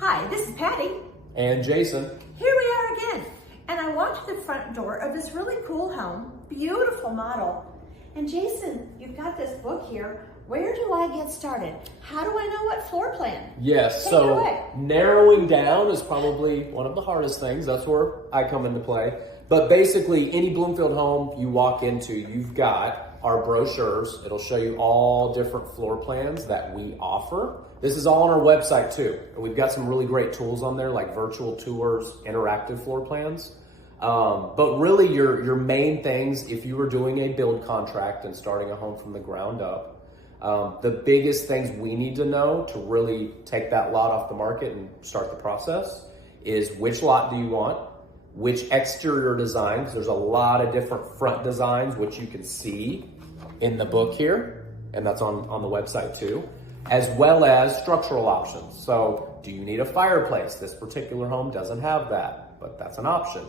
Hi, this is Patty. And Jason. Here we are again. And I walked to the front door of this really cool home, beautiful model. And Jason, you've got this book here. Where do I get started? How do I know what floor plan? Yes, Take it away. Narrowing down is probably one of the hardest things. That's where I come into play. But basically, any Bloomfield home you walk into, you've got our brochures. It'll show you all different floor plans that we offer. This is all on our website too. We've got some really great tools on there like virtual tours, interactive floor plans. But really your main things, if you were doing a build contract and starting a home from the ground up, the biggest things we need to know to really take that lot off the market and start the process is which lot do you want, which exterior designs. There's a lot of different front designs, which you can see in the book here, and that's on the website too, as well as structural options. So do you need a fireplace? This particular home doesn't have that, but that's an option.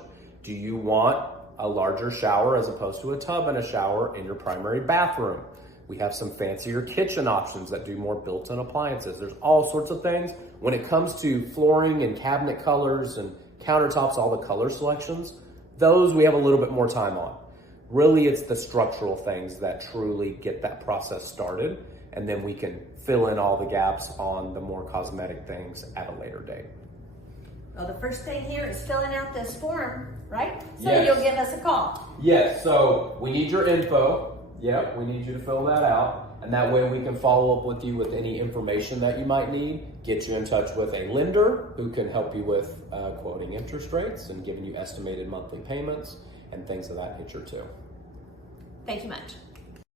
Do you want a larger shower as opposed to a tub and a shower in your primary bathroom? We have some fancier kitchen options that do more built-in appliances. There's all sorts of things. When it comes to flooring and cabinet colors and countertops, all the color selections, those we have a little bit more time on. Really, it's the structural things that truly get that process started, and then we can fill in all the gaps on the more cosmetic things at a later date. Well, the first thing here is filling out this form, right? So Yes. you'll give us a call. Yes, so we need your info. Yep, we need you to fill that out. And that way we can follow up with you with any information that you might need, get you in touch with a lender who can help you with quoting interest rates and giving you estimated monthly payments and things of that nature too. Thank you much.